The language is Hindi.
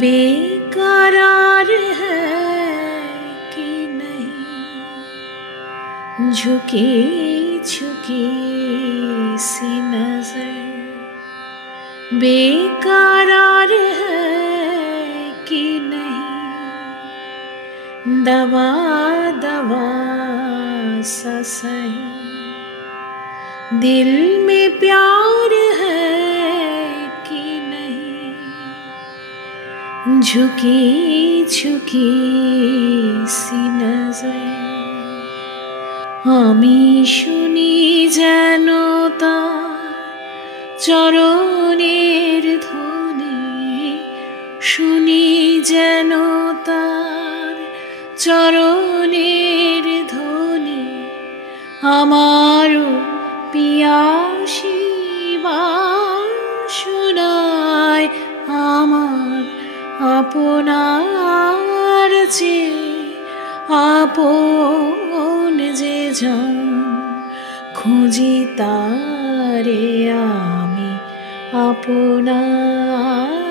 बेकरार है कि नहीं, झुकी झुकी सी नजर बेकरार है कि नहीं, दवा दवा सा सही दिल में प्यार है कि नहीं, झुकी झुकी सी नजर आमी शुनी जेन तार चरणेर ध्वनि, शुनी जेन तार चरणेर ध्वनि, आमारो पियासी बासनाय आमार आपनार চেয়ে আপন যে জন, খুঁজি তারে আমি আপনার